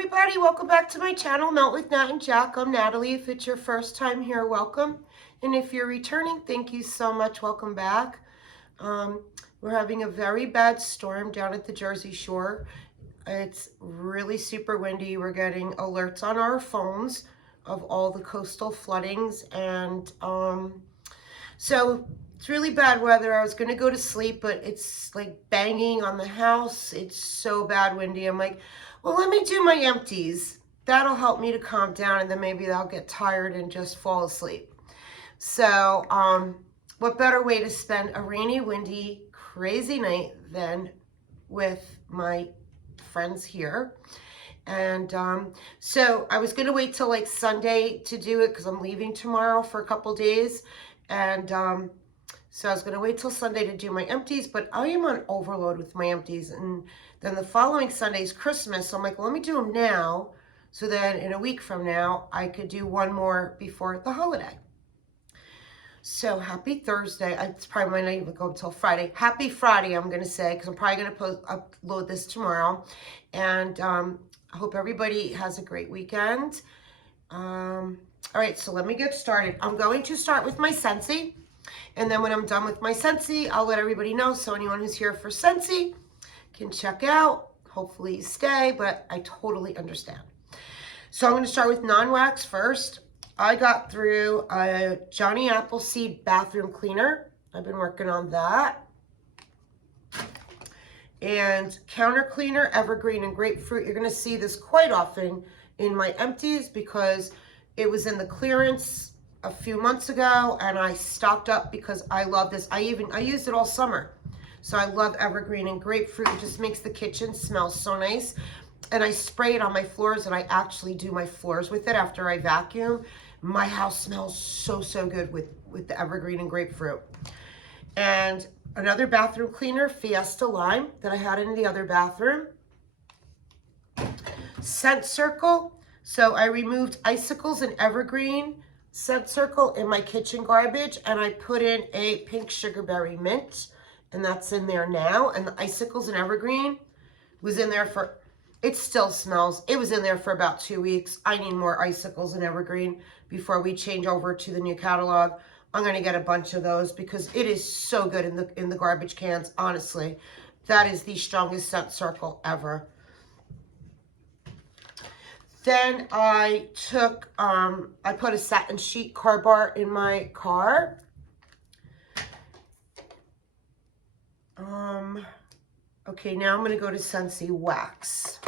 everybody, welcome back to my channel, Melt with Nat and Jack. I'm Natalie. If it's your first time here, welcome. And if you're returning, thank you so much. Welcome back. We're having a very bad storm down at the Jersey Shore. It's really super windy. We're getting alerts on our phones of all the coastal floodings. And so it's really bad weather. I was going to go to sleep, but it's like banging on the house. It's so bad windy. I'm like, well, let me do my empties. That'll help me to calm down, and then maybe I'll get tired and just fall asleep. So what better way to spend a rainy, windy, crazy night than with my friends here. And so I was going to wait till like Sunday to do it because I'm leaving tomorrow for a couple days. And so I was going to wait till Sunday to do my empties, but I am on overload with my empties. And then the following Sunday is Christmas. So I'm like, well, let me do them now. So then in a week from now, I could do one more before the holiday. So happy Thursday. It's probably might not even go until Friday. Happy Friday, I'm going to say, because I'm probably going to upload this tomorrow. And I hope everybody has a great weekend. All right, so let me get started. I'm going to start with my Scentsy. And then when I'm done with my Scentsy, I'll let everybody know. So anyone who's here for Scentsy can check out. Hopefully you stay, but I totally understand. So I'm going to start with non-wax first. I got through a Johnny Appleseed bathroom cleaner. I've been working on that. And counter cleaner, evergreen and grapefruit. You're going to see this quite often in my empties because it was in the clearance a few months ago and I stocked up because I love this. I used it all summer. So I love evergreen and grapefruit. It just makes the kitchen smell so nice. And I spray it on my floors, and I actually do my floors with it after I vacuum. My house smells so, so good with the evergreen and grapefruit. And another bathroom cleaner, Fiesta Lime, that I had in the other bathroom. Scent Circle. So I removed icicles and evergreen scent circle in my kitchen garbage, and I put in a pink sugarberry mint, and that's in there now. And the icicles and evergreen was in there for, it still smells. It was in there for about 2 weeks. I need more icicles and evergreen before we change over to the new catalog. I'm going to get a bunch of those because it is so good in the garbage cans. Honestly, that is the strongest scent circle ever. Then I took, I put a satin sheet car bar in my car. Okay, now I'm going to go to Scentsy Wax.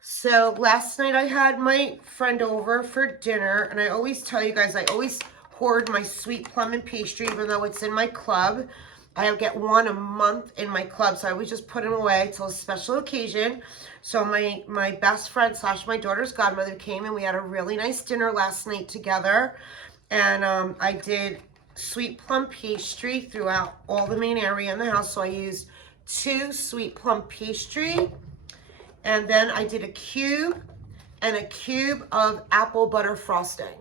So last night I had my friend over for dinner, and I always tell you guys, I always hoard my sweet plum and pastry, even though it's in my club. I get one a month in my club, so I always just put them away till a special occasion. So my best friend / my daughter's godmother came, and we had a really nice dinner last night together. And I did sweet plum pastry throughout all the main area in the house. So I used 2 sweet plum pastry, and then I did a cube and a cube of apple butter frosting.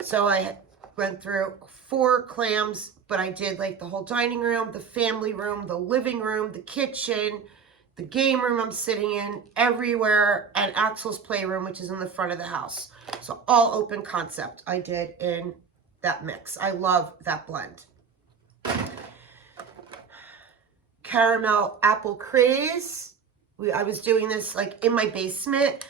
So I went through 4 clams, but I did like the whole dining room, the family room, the living room, the kitchen, the game room I'm sitting in, everywhere, and Axel's playroom, which is in the front of the house. So all open concept I did in that mix. I love that blend. Caramel apple craze. I was doing this like in my basement.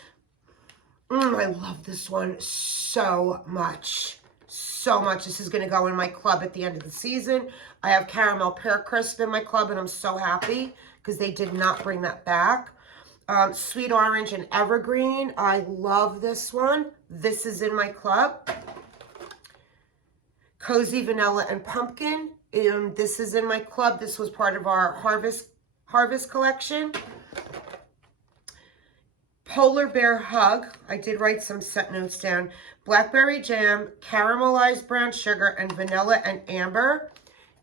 I love this one so much. So much. This is going to go in my club at the end of the season. I have caramel pear crisp in my club, and I'm so happy because they did not bring that back. Sweet orange and evergreen. I love this one. This is in my club. Cozy vanilla and pumpkin. This is in my club. This was part of our harvest collection. Polar Bear Hug. I did write some set notes down. Blackberry jam, caramelized brown sugar, and vanilla and amber.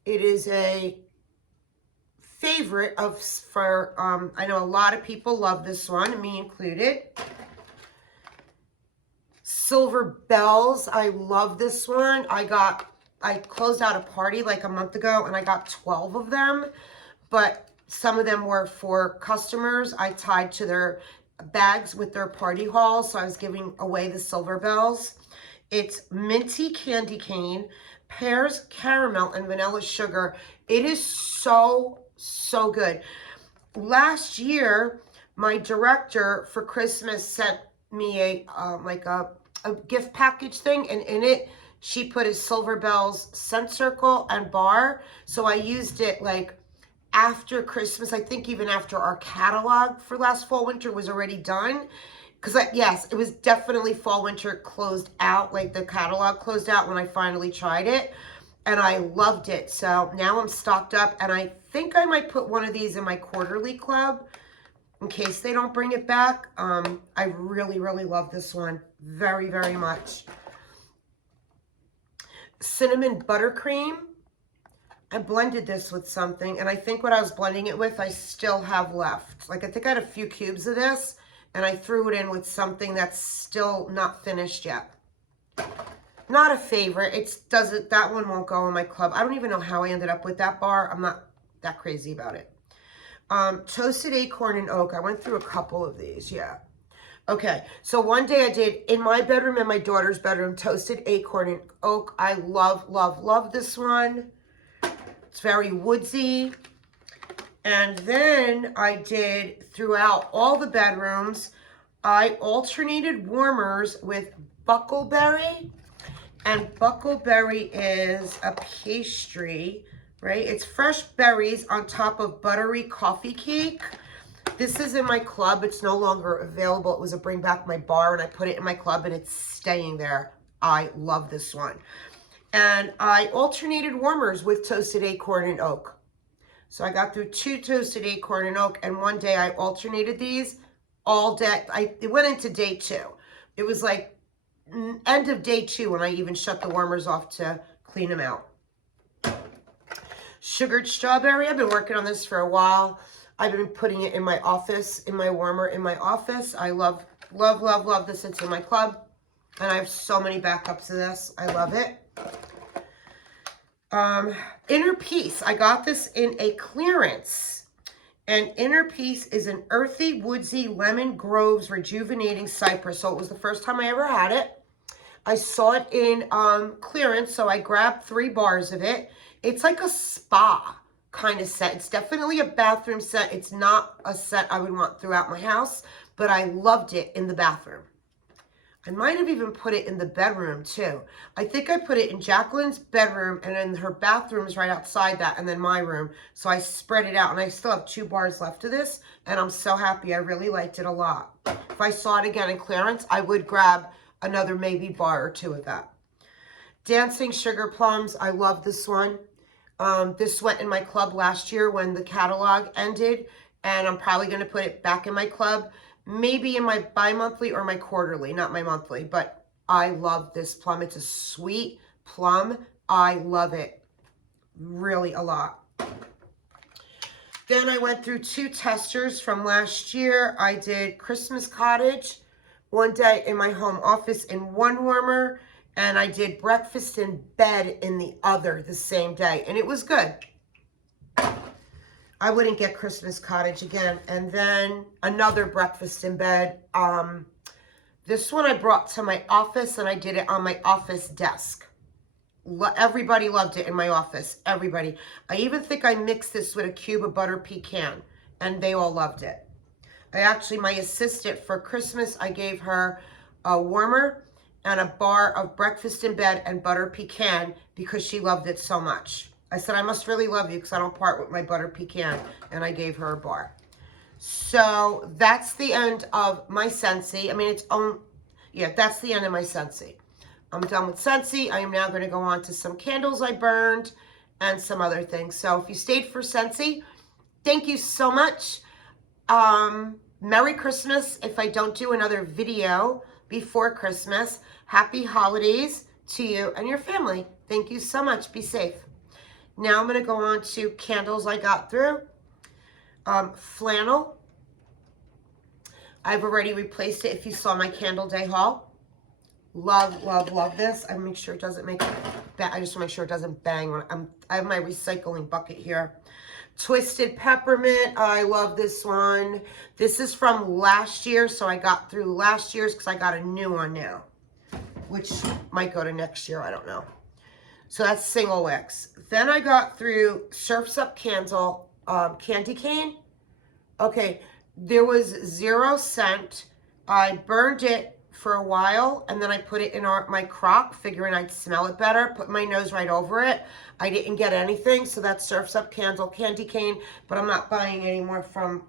It is a favorite for I know a lot of people love this one, me included. Silver Bells. I love this one. I closed out a party like a month ago, and I got 12 of them. But some of them were for customers. I tied to their bags with their party hauls, so I was giving away the silver bells. It's minty candy cane, pears, caramel, and vanilla sugar. It is so, so good. Last year, my director for Christmas sent me a gift package thing, and in it, she put a Silver Bells scent circle and bar. So I used it like after Christmas. I think even after our catalog for last fall winter was already done. Because yes, it was definitely fall winter closed out, like the catalog closed out when I finally tried it. And I loved it. So now I'm stocked up, and I think I might put one of these in my quarterly club in case they don't bring it back. I really, really love this one very, very much. Cinnamon buttercream. I blended this with something, and I think what I was blending it with, I still have left. Like, I think I had a few cubes of this, and I threw it in with something that's still not finished yet. Not a favorite. That one won't go in my club. I don't even know how I ended up with that bar. I'm not that crazy about it. Toasted acorn and oak. I went through a couple of these, yeah. Okay, so one day I did in my bedroom and my daughter's bedroom, toasted acorn and oak. I love, love, love this one. It's very woodsy. And then I did throughout all the bedrooms, I alternated warmers with buckleberry. And buckleberry is a pastry, right? It's fresh berries on top of buttery coffee cake. This is in my club. It's no longer available. It was a bring back my bar, and I put it in my club, and it's staying there. I love this one. And I alternated warmers with toasted acorn and oak. So I got through 2 toasted acorn and oak, and one day I alternated these all day. It went into day 2. It was like end of day 2 when I even shut the warmers off to clean them out. Sugared strawberry. I've been working on this for a while. I've been putting it in my office, in my warmer in my office. I love, love, love, love this. It's in my club, and I have so many backups of this. I love it. Inner Peace. I got this in a clearance. And Inner Peace is an earthy, woodsy, lemon groves rejuvenating cypress. So it was the first time I ever had it. I saw it in clearance, so I grabbed 3 bars of it. It's like a spa kind of set. It's definitely a bathroom set. It's not a set I would want throughout my house, but I loved it in the bathroom. I might have even put it in the bedroom too. I think I put it in Jacqueline's bedroom, and then her bathroom is right outside that, and then my room. So I spread it out, and I still have 2 bars left of this, and I'm so happy. I really liked it a lot. If I saw it again in clearance, I would grab another maybe bar or 2 of that. Dancing Sugar Plums. I love this one. This went in my club last year when the catalog ended, and I'm probably going to put it back in my club. Maybe in my bi-monthly or my quarterly, not my monthly, but I love this plum. It's a sweet plum. I love it really a lot. Then I went through 2 testers from last year. I did Christmas Cottage one day in my home office in one warmer, and I did Breakfast in Bed in the other the same day, and it was good. I wouldn't get Christmas Cottage again. And then another Breakfast in Bed. This one I brought to my office, and I did it on my office desk. Everybody loved it in my office. Everybody. I even think I mixed this with a cube of butter pecan, and they all loved it. My assistant for Christmas, I gave her a warmer and a bar of Breakfast in Bed and butter pecan because she loved it so much. I said, I must really love you because I don't part with my butter pecan. And I gave her a bar. So that's the end of my Scentsy. That's the end of my Scentsy. I'm done with Scentsy. I am now going to go on to some candles I burned and some other things. So if you stayed for Scentsy, thank you so much. Merry Christmas if I don't do another video before Christmas. Happy holidays to you and your family. Thank you so much. Be safe. Now I'm going to go on to candles I got through. Flannel. I've already replaced it if you saw my Candle Day haul. Love, love, love this. I make sure it doesn't make I just want to make sure it doesn't bang when I have my recycling bucket here. Twisted Peppermint. I love this one. This is from last year, so I got through last year's because I got a new one now, which might go to next year. I don't know. So that's single wicks. Then I got through Surf's Up Candle Candy Cane. Okay, there was 0 scent. I burned it for a while, and then I put it in my crock, figuring I'd smell it better. Put my nose right over it. I didn't get anything, so that's Surf's Up Candle Candy Cane, but I'm not buying any more from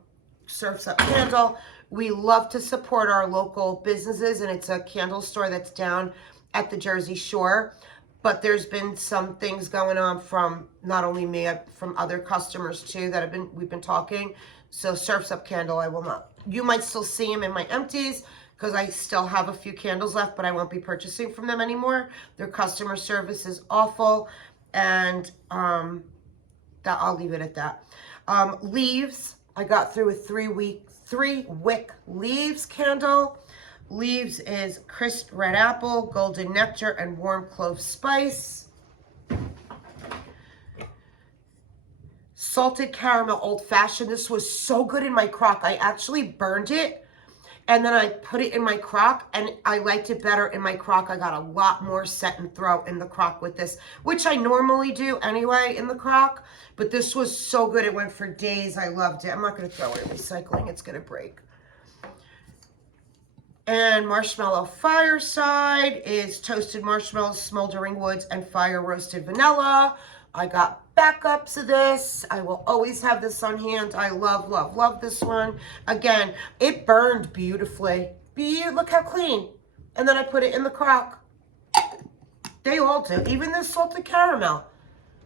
Surf's Up Candle. We love to support our local businesses, and it's a candle store that's down at the Jersey Shore. But there's been some things going on from not only me, from other customers too that we've been talking. So Surf's Up Candle, I will not. You might still see them in my empties because I still have a few candles left, but I won't be purchasing from them anymore. Their customer service is awful, and that I'll leave it at that. Leaves, I got through a 3-wick leaves candle. Leaves is crisp red apple, golden nectar, and warm clove spice. Salted caramel old fashioned. This was so good in my crock. I actually burned it, and then I put it in my crock, and I liked it better in my crock. I got a lot more set and throw in the crock with this, which I normally do anyway in the crock, but this was so good. It went for days. I loved it. I'm not going to throw it in recycling. It's going to break. And Marshmallow Fireside is toasted marshmallows, smoldering woods, and fire roasted vanilla. I got backups of this. I will always have this on hand. I love, love, love this one. Again, it burned beautifully. Look how clean. And then I put it in the crock. They all do. Even this salted caramel.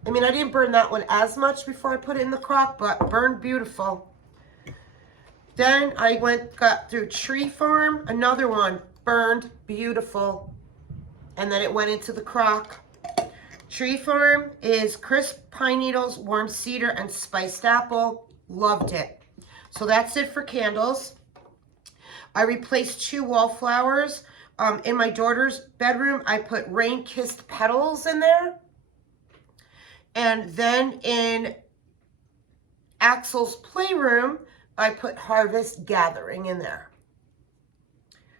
I mean, I didn't burn that one as much before I put it in the crock, but burned beautiful. Then I got through Tree Farm, another one, burned beautiful. And then it went into the crock. Tree Farm is crisp pine needles, warm cedar, and spiced apple. Loved it. So that's it for candles. I replaced 2 wallflowers. In my daughter's bedroom, I put rain-kissed petals in there. And then in Axel's playroom, I put Harvest Gathering in there.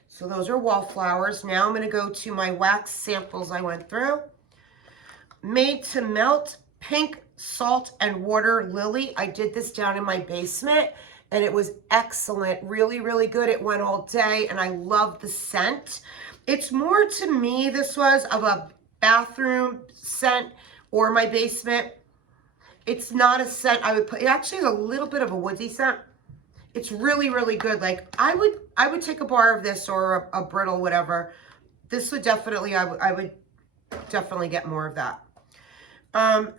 So those are wallflowers. Now I'm going to go to my wax samples I went through. Made to Melt Pink Salt and Water Lily. I did this down in my basement, and it was excellent. Really, really good. It went all day, and I love the scent. It's more, to me, this was of a bathroom scent or my basement. It's not a scent I would put. It actually is a little bit of a woodsy scent. It's really, really good. Like, I would take a bar of this or a brittle, whatever. This would definitely, I would definitely get more of that.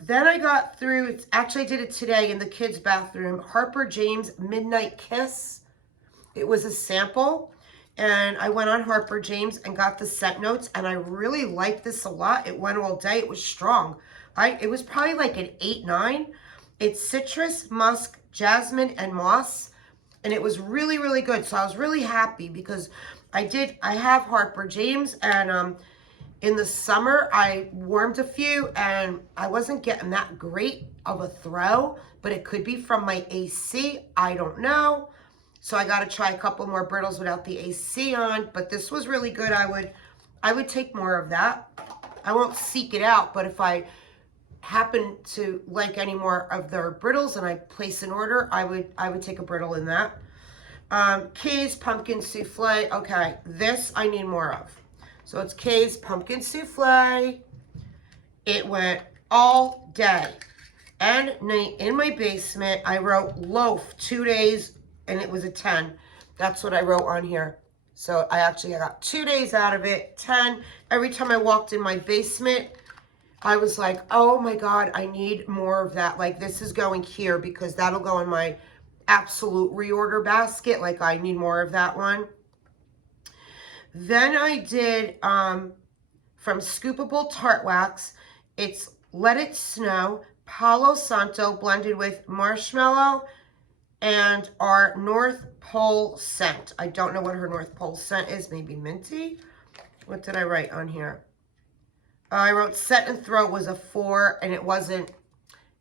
Then I got through, actually I did it today in the kids' bathroom, Harper James Midnight Kiss. It was a sample, and I went on Harper James and got the scent notes, and I really liked this a lot. It went all day. It was strong. It was probably like an 8-9. It's citrus, musk, jasmine, and moss. And it was really, really good. So I was really happy because I have Harper James, and in the summer I warmed a few, and I wasn't getting that great of a throw, but it could be from my AC. I don't know. So I got to try a couple more brittles without the AC on, but this was really good. I would take more of that. I won't seek it out, but if I happen to like any more of their brittles and I place an order, I would take a brittle in that. Kay's Pumpkin Souffle. Okay, this I need more of. So it's Kay's Pumpkin Souffle. It went all day and night in my basement. I wrote loaf 2 days, and it was a 10. That's what I wrote on here. So I got 2 days out of it, 10. Every time I walked in my basement, I was like, oh my God, I need more of that. Like, this is going here because that'll go in my absolute reorder basket. Like, I need more of that one. Then I did from Scoopable Tart Wax. It's Let It Snow, Palo Santo blended with marshmallow and our North Pole scent. I don't know what her North Pole scent is. Maybe minty? What did I write on here? I wrote Set and Throw was a 4, and it wasn't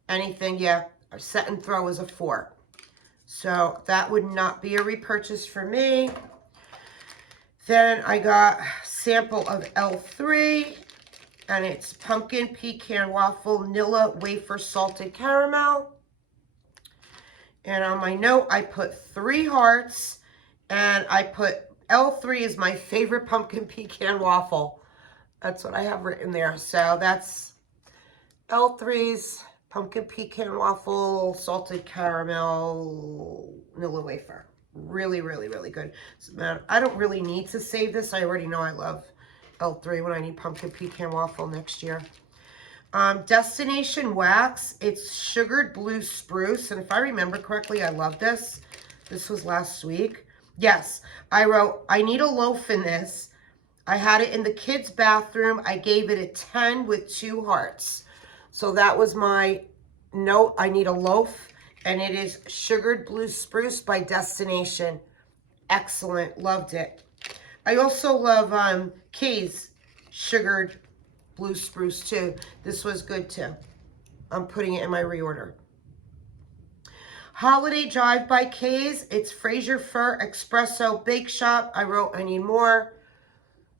anything. Yeah, Set and Throw is a 4. So that would not be a repurchase for me. Then I got a sample of L3, and it's Pumpkin Pecan Waffle Vanilla Wafer Salted Caramel. And on my note, I put 3 hearts, and I put L3 is my favorite pumpkin pecan waffle. That's what I have written there. So that's L3's pumpkin pecan waffle salted caramel vanilla wafer. Really, really, really good. So, man, I don't really need to save this. I already know I love L3 when I need pumpkin pecan waffle next year. Destination Wax. It's sugared blue spruce. And if I remember correctly, I love this. This was last week. Yes, I wrote, I need a loaf in this. I had it in the kids' bathroom. I gave it a 10 with 2 hearts. So that was my note. I need a loaf. And it is Sugared Blue Spruce by Destination. Excellent. Loved it. I also love Kay's Sugared Blue Spruce too. This was good too. I'm putting it in my reorder. Holiday Drive by Kay's. It's Fraser Fir Espresso Bake Shop. I wrote I need more.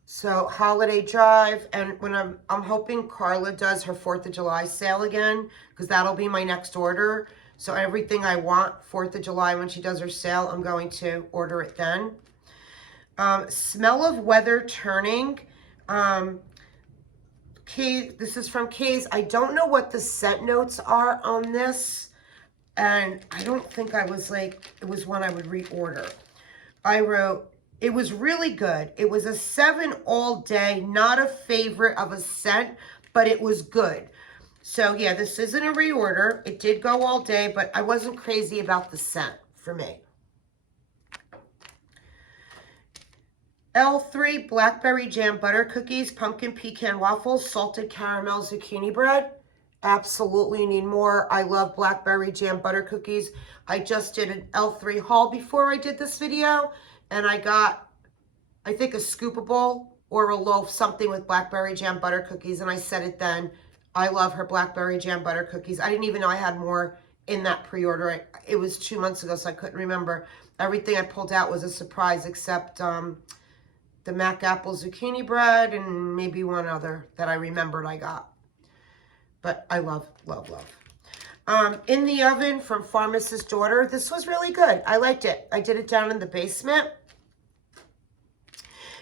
So Holiday Drive, and when I'm hoping Carla does her 4th of July sale again, because that'll be my next order. So everything I want 4th of July when she does her sale, I'm going to order it then. Smell of Weather Turning. This is from Kay's. I don't know what the scent notes are on this. And I don't think I was like, it was one I would reorder. I wrote, it was really good. It was a 7 all day, not a favorite of a scent, but it was good. So yeah, this isn't a reorder. It did go all day, but I wasn't crazy about the scent for me. L3 Blackberry Jam Butter Cookies, Pumpkin Pecan Waffles, Salted Caramel Zucchini Bread. Absolutely need more. I love Blackberry Jam Butter Cookies. I just did an L3 haul before I did this video, and I got, I think, a scoopable or a loaf, something with Blackberry Jam Butter Cookies, and I said it then. I love her Blackberry Jam Butter Cookies. I didn't even know I had more in that pre-order. It was 2 months ago, so I couldn't remember. Everything I pulled out was a surprise except the Mac Apple Zucchini Bread and maybe one other that I remembered I got. But I love, love, love. In the Oven from Pharmacist's Daughter. This was really good. I liked it. I did it down in the basement.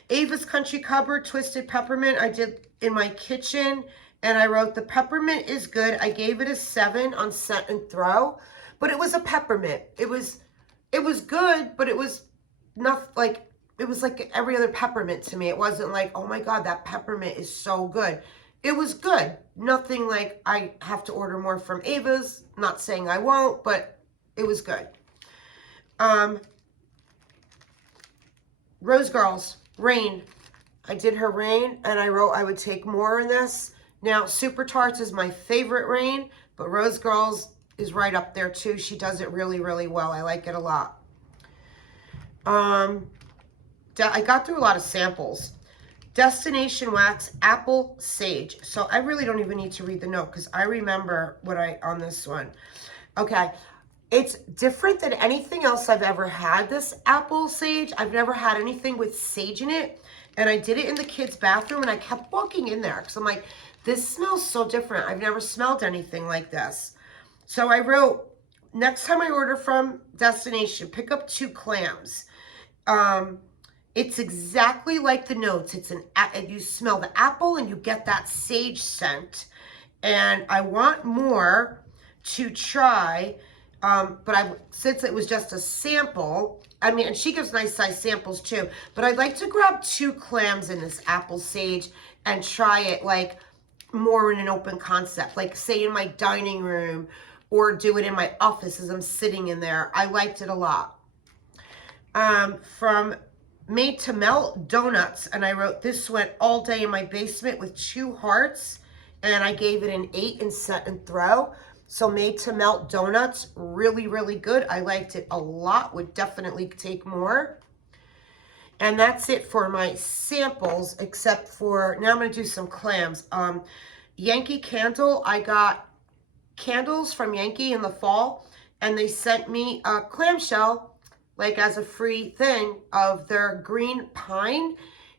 Ava's Country Cupboard Twisted Peppermint. I did in my kitchen. And I wrote, the peppermint is good. I gave it a 7 on Set and Throw. But it was a peppermint. It was good, but it was not like, it was like every other peppermint to me. It wasn't like, oh my God, that peppermint is so good. It was good. Nothing like I have to order more from Ava's. Not saying I won't, but it was good. Rose Girls, Rain. I did her Rain, and I wrote I would take more in this. Now, Super Tarts is my favorite Rain, but Rose Girls is right up there too. She does it really, really well. I like it a lot. I got through a lot of samples. Destination Wax Apple Sage. So I really don't even need to read the note because I remember what on this one. Okay. It's different than anything else I've ever had, this apple sage. I've never had anything with sage in it. And I did it in the kids' bathroom, and I kept walking in there because I'm like, this smells so different. I've never smelled anything like this. So I wrote, next time I order from Destination, pick up 2 clams. It's exactly like the notes. It's you smell the apple and you get that sage scent. And I want more to try. But since it was just a sample, I mean, and she gives nice size samples too, but I'd like to grab 2 clams in this apple sage and try it like more in an open concept, like say in my dining room or do it in my office as I'm sitting in there. I liked it a lot. From Made to Melt Donuts, and I wrote, this went all day in my basement with 2 hearts, and I gave it an 8 in Set and Throw. So Made to Melt Donuts, really, really good. I liked it a lot. Would definitely take more. And that's it for my samples, except for, now I'm going to do some clams. Yankee Candle, I got candles from Yankee in the fall, and they sent me a clamshell, like as a free thing, of their green pine.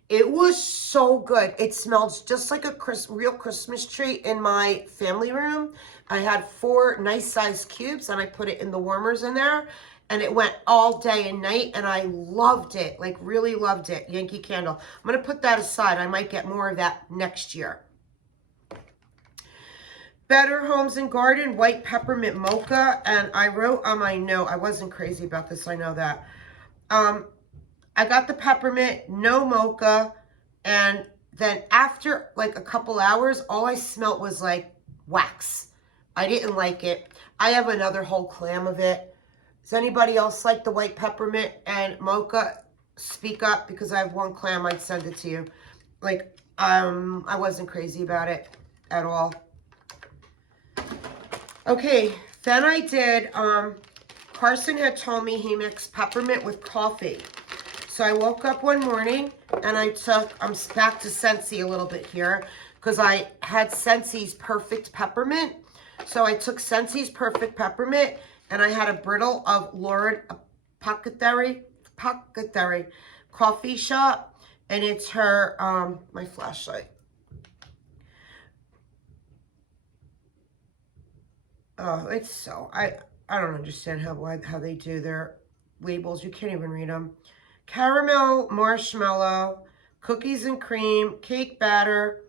It was so good. It smells just like a real Christmas tree in my family room. I had 4 nice sized cubes and I put it in the warmers in there, and it went all day and night, and I loved it, like really loved it. Yankee Candle. I'm going to put that aside. I might get more of that next year. Better Homes and Garden White Peppermint Mocha, and I wrote on my note, I wasn't crazy about this, I know that. I got the peppermint, no mocha, and then after like a couple hours, all I smelt was like wax. I didn't like it. I have another whole clam of it. Does anybody else like the white peppermint and mocha? Speak up, because I have 1 clam. I'd send it to you. Like, I wasn't crazy about it at all. Okay, then I did, Carson had told me he mixed peppermint with coffee. So I woke up one morning and I'm back to Scentsy a little bit here, because I had Scentsy's Perfect Peppermint. So I took Scentsy's Perfect Peppermint and I had a brittle of Lauren Apothecary Coffee Shop, and it's her, my flashlight. Oh, it's so, I don't understand how they do their labels. You can't even read them. Caramel marshmallow, cookies and cream, cake batter,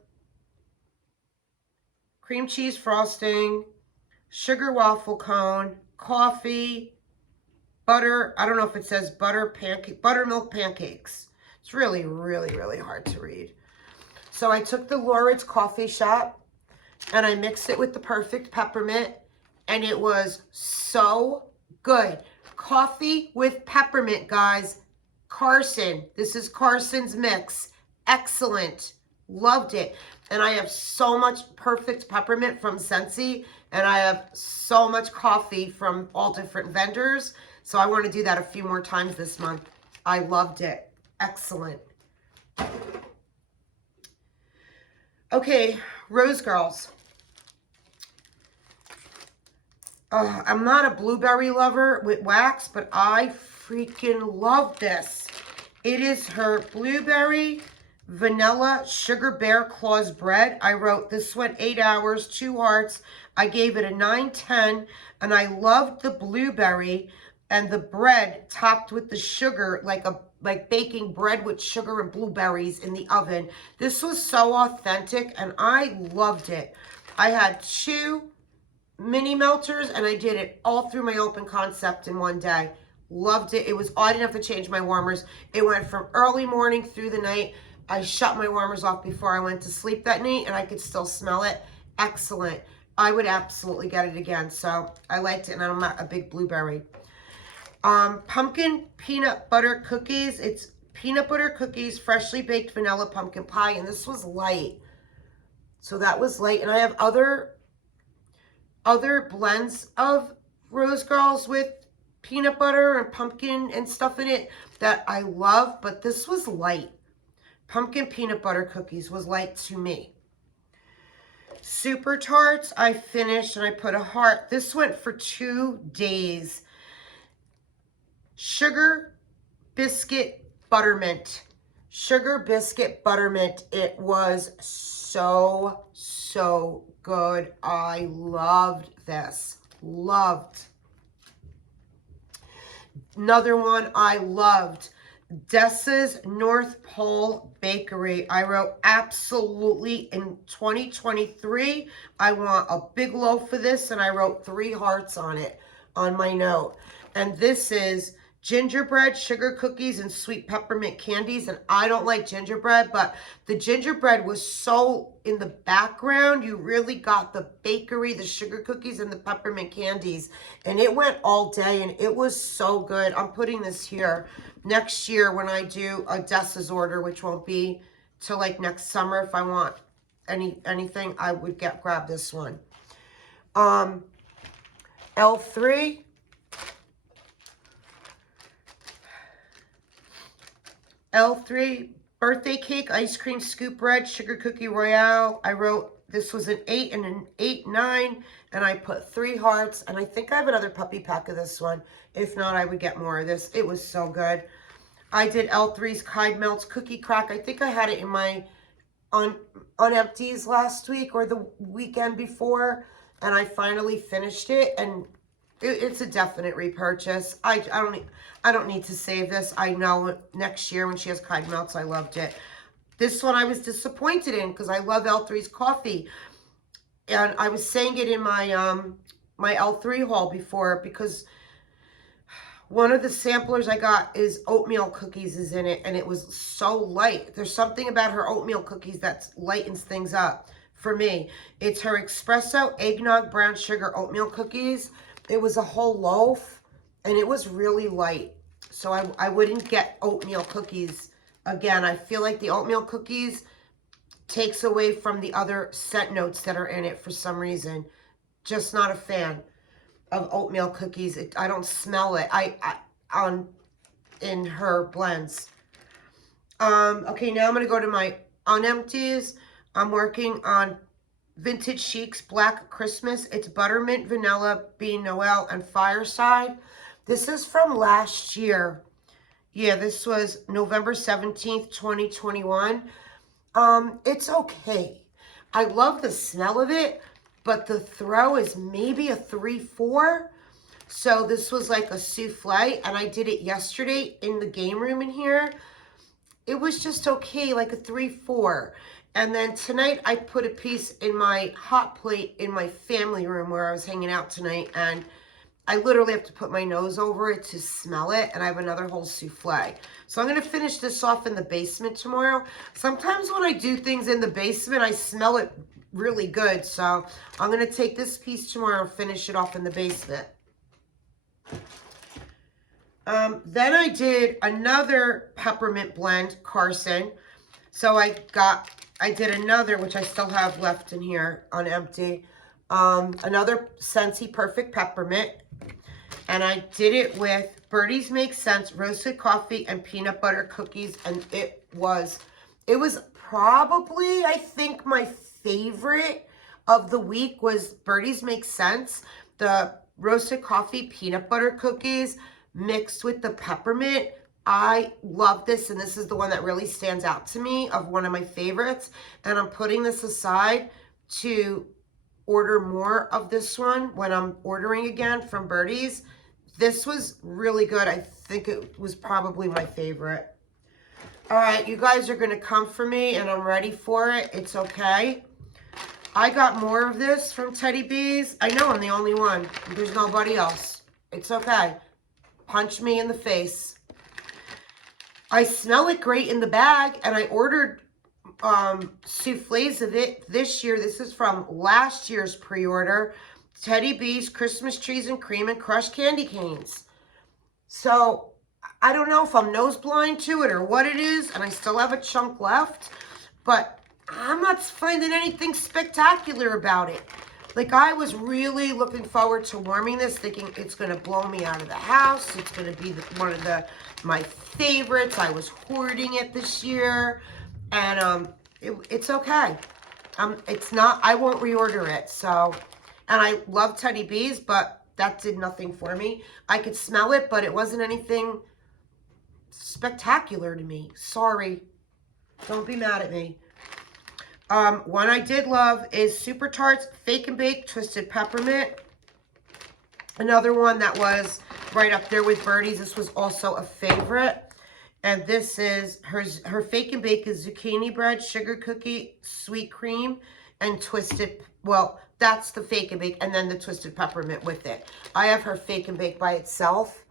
cream cheese frosting, sugar waffle cone, coffee, butter. I don't know if it says buttermilk pancakes. It's really, really, really hard to read. So I took the Lauren's Coffee Shop and I mixed it with the Perfect Peppermint, and it was so good. Coffee with peppermint, guys. Carson, this is Carson's mix. Excellent. Loved it. And I have so much Perfect Peppermint from Scentsy, and I have so much coffee from all different vendors. So I want to do that a few more times this month. I loved it. Excellent. Okay, Rose Girls. I'm not a blueberry lover with wax, but I freaking love this. It is her blueberry vanilla sugar bear claws bread. I wrote this went 8 hours, 2 hearts. I gave it a 9/10, and I loved the blueberry and the bread topped with the sugar, like baking bread with sugar and blueberries in the oven. This was so authentic, and I loved it. I had 2 mini melters, and I did it all through my open concept in one day. Loved it. I didn't have to change my warmers. It went from early morning through the night. I shut my warmers off before I went to sleep that night, and I could still smell it. Excellent. I would absolutely get it again. So I liked it, and I'm not a big blueberry. Pumpkin peanut butter cookies. It's peanut butter cookies, freshly baked vanilla pumpkin pie, and this was light. So that was light, and I have other blends of Rose Girls with peanut butter and pumpkin and stuff in it that I love, but this was light. Pumpkin peanut butter cookies was light to me. Super Tarts, I finished and I put a heart. This went for 2 days. Sugar biscuit buttermint. Sugar biscuit buttermint. It was so, so good. I loved this. Loved. Another one I loved. Dessa's North Pole Bakery. I wrote absolutely in 2023. I want a big loaf of this, and I wrote 3 hearts on it on my note. And this is gingerbread, sugar cookies, and sweet peppermint candies. And I don't like gingerbread, but the gingerbread was so in the background. You really got the bakery, the sugar cookies, and the peppermint candies. And it went all day, and it was so good. I'm putting this here. Next year when I do a Dessa's order, which won't be till like next summer, if I want anything, I would grab this one. L3. L3 Birthday cake, ice cream scoop bread, sugar cookie royale. I wrote this was an 8 and an 8, 9, and I put 3 hearts. And I think I have another puppy pack of this one. If not, I would get more of this. It was so good. I did L3's Kind Melts cookie crack. I think I had it in my on EMPTIES last week or the weekend before, and I finally finished it, and it's a definite repurchase. I don't need to save this. I know next year when she has Kind Melts, I loved it. This one I was disappointed in because I love L3's coffee, and I was saying it in my my L3 haul before because one of the samplers I got is oatmeal cookies is in it, and it was so light. There's something about her oatmeal cookies that lightens things up for me. It's her espresso eggnog brown sugar oatmeal cookies. It was a whole loaf, and it was really light. So I wouldn't get oatmeal cookies again. I feel like the oatmeal cookies takes away from the other scent notes that are in it for some reason. Just not a fan of oatmeal cookies. I don't smell it. In her blends. Okay, now I'm gonna go to my unempties. I'm working on Vintage Chic's Black Christmas. It's buttermint, vanilla, bean noel, and fireside. This is from last year. Yeah, this was November 17th, 2021. It's okay. I love the smell of it, but the throw is maybe a 3-4. So this was like a souffle, and I did it yesterday in the game room in here. It was just okay, like a 3-4. And then tonight I put a piece in my hot plate in my family room where I was hanging out tonight, and I literally have to put my nose over it to smell it, and I have another whole souffle. So I'm going to finish this off in the basement tomorrow. Sometimes when I do things in the basement, I smell it really good. So I'm going to take this piece tomorrow and finish it off in the basement. Then I did another peppermint blend, Carson. So I did another, which I still have left in here on empty. Another Scentsy Perfect Peppermint. And I did it with Birdie's Make Sense, roasted coffee, and peanut butter cookies. And it was probably, I think, my favorite of the week was Birdie's Make Sense. The roasted coffee, peanut butter cookies mixed with the peppermint. I love this, and this is the one that really stands out to me of one of my favorites. And I'm putting this aside to order more of this one when I'm ordering again from Birdie's. This was really good. I think it was probably my favorite. All right, you guys are going to come for me, and I'm ready for it. It's okay. I got more of this from Teddy B's. I know I'm the only one. There's nobody else. It's okay. Punch me in the face. I smell it great in the bag, and I ordered souffles of it this year. This is from last year's pre-order. Teddy B's Christmas Trees and Cream and Crushed Candy Canes. So I don't know if I'm nose blind to it or what it is, and I still have a chunk left, but I'm not finding anything spectacular about it. Like, I was really looking forward to warming this, thinking it's going to blow me out of the house. It's going to be one of my favorites. I was hoarding it this year, and it's okay. It's not, I won't reorder it. So, and I love Teddy B's, but that did nothing for me. I could smell it, but it wasn't anything spectacular to me. Sorry. Don't be mad at me. One I did love is Super Tarts Fake and Bake Twisted Peppermint. Another one that was right up there with Birdie's. This was also a favorite. And this is her Fake and Bake is zucchini bread, sugar cookie, sweet cream, and twisted. Well, that's the Fake and Bake, and then the twisted peppermint with it. I have her Fake and Bake by itself.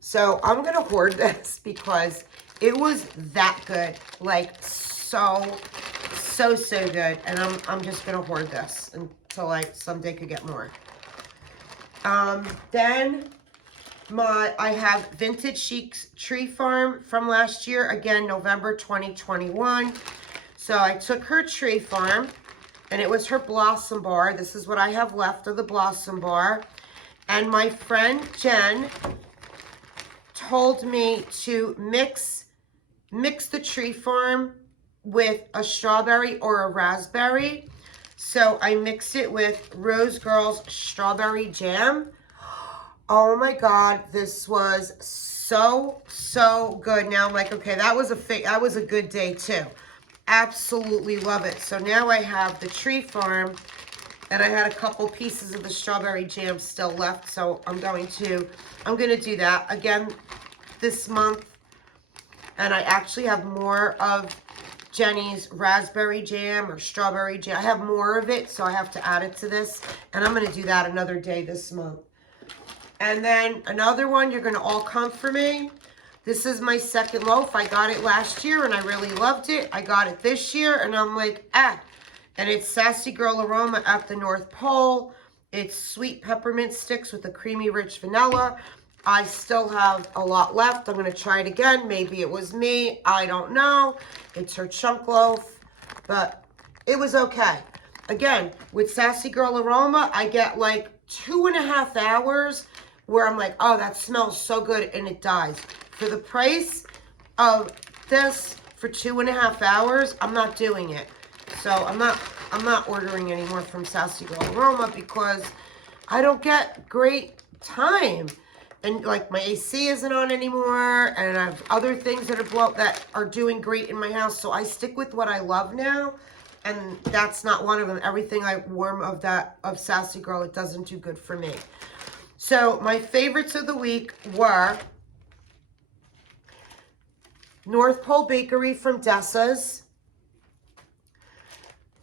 So I'm going to hoard this because it was that good. Like, so good. And I'm just going to hoard this until I someday could get more. Then I have Vintage Chic's Tree Farm from last year. Again, November 2021. So I took her Tree Farm, and it was her Blossom Bar. This is what I have left of the Blossom Bar. And my friend Jen told me to mix mix the Tree Farm with a strawberry or a raspberry. So I mixed it with Rose Girls strawberry jam. Oh my God, this was so good. Now I'm like, okay, that was a good day too. Absolutely love it. So now I have the Tree Farm, and I had a couple pieces of the strawberry jam still left, so I'm gonna do that again this month. And I actually have more of Jenny's raspberry jam or strawberry jam. I have more of it, so I have to add it to this, and I'm gonna do that another day this month. And then another one, you're gonna all come for me. This is my second loaf. I got it last year and I really loved it. I got it this year and I'm like, ah. And it's Sassy Girl Aroma at the North Pole. It's sweet peppermint sticks with a creamy rich vanilla. I still have a lot left. I'm gonna try it again. Maybe it was me, I don't know. It's her chunk loaf, but it was okay. Again, with Sassy Girl Aroma, I get like 2.5 hours where I'm like, oh, that smells so good, and it dies. For the price of this for 2.5 hours, I'm not doing it. So I'm not ordering anymore from Sassy Girl Aroma because I don't get great time. And like my AC isn't on anymore, and I have other things that are doing great in my house. So I stick with what I love now, and that's not one of them. Everything I warm of Sassy Girl, it doesn't do good for me. So my favorites of the week were North Pole Bakery from Dessa's,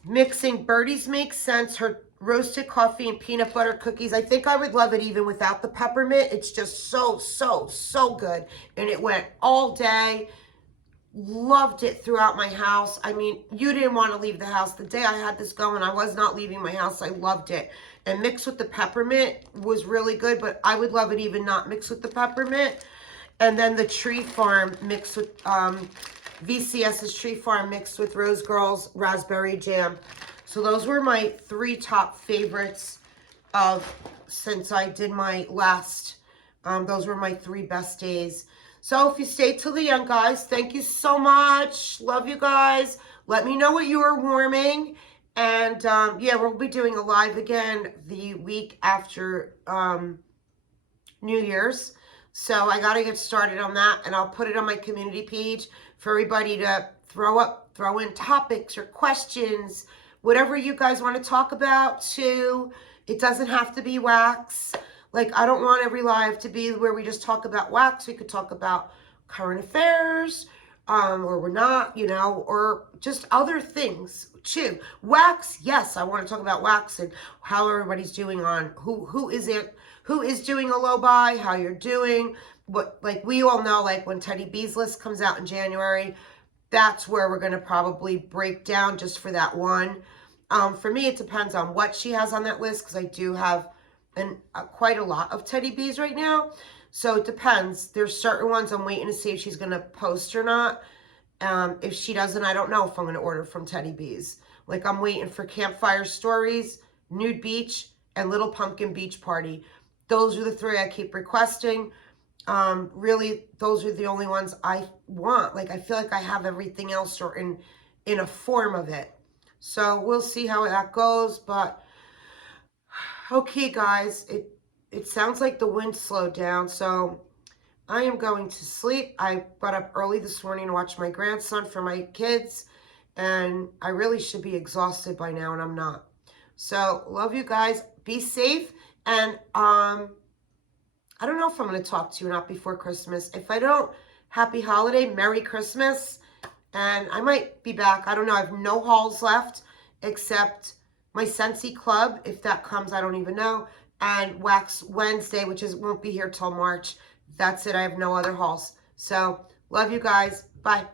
mixing Birdie's Makes Sense, her roasted coffee and peanut butter cookies. I think I would love it even without the peppermint. It's just so good. And it went all day. Loved it throughout my house. I mean, you didn't want to leave the house. The day I had this going, I was not leaving my house. I loved it. And mixed with the peppermint was really good, but I would love it even not mixed with the peppermint. And then the Tree Farm mixed with, VCS's Tree Farm mixed with Rose Girls Raspberry Jam. So those were my 3 top favorites since I did my last, those were my 3 best days. So if you stayed till the end, guys, thank you so much. Love you guys. Let me know what you are warming. And yeah, we'll be doing a live again the week after New Year's. So I got to get started on that, and I'll put it on my community page for everybody to throw in topics or questions, whatever you guys want to talk about too. It doesn't have to be wax. Like, I don't want every live to be where we just talk about wax. We could talk about current affairs, or we're not, you know, or just other things too. Wax, yes, I want to talk about wax and how everybody's doing on who is doing a low buy, how you're doing. But like we all know, like when Teddy B's list comes out in January, that's where we're going to probably break down just for that one. For me, it depends on what she has on that list, because I do have quite a lot of Teddy B's right now. So it depends. There's certain ones I'm waiting to see if she's going to post or not. If she doesn't, I don't know if I'm going to order from Teddy B's. Like, I'm waiting for Campfire Stories, Nude Beach, and Little Pumpkin Beach Party. Those are the 3 I keep requesting. Really, those are the only ones I want. Like, I feel like I have everything else or in a form of it. So we'll see how that goes. But okay, guys, it sounds like the wind slowed down, so I am going to sleep. I got up early this morning to watch my grandson for my kids, and I really should be exhausted by now, and I'm not. So love you guys. Be safe, and I don't know if I'm going to talk to you or not before Christmas. If I don't, happy holiday, Merry Christmas, and I might be back. I don't know. I have no hauls left except my Scentsy Club. If that comes, I don't even know. And Wax Wednesday, which won't be here till March. That's it. I have no other hauls. So love you guys. Bye.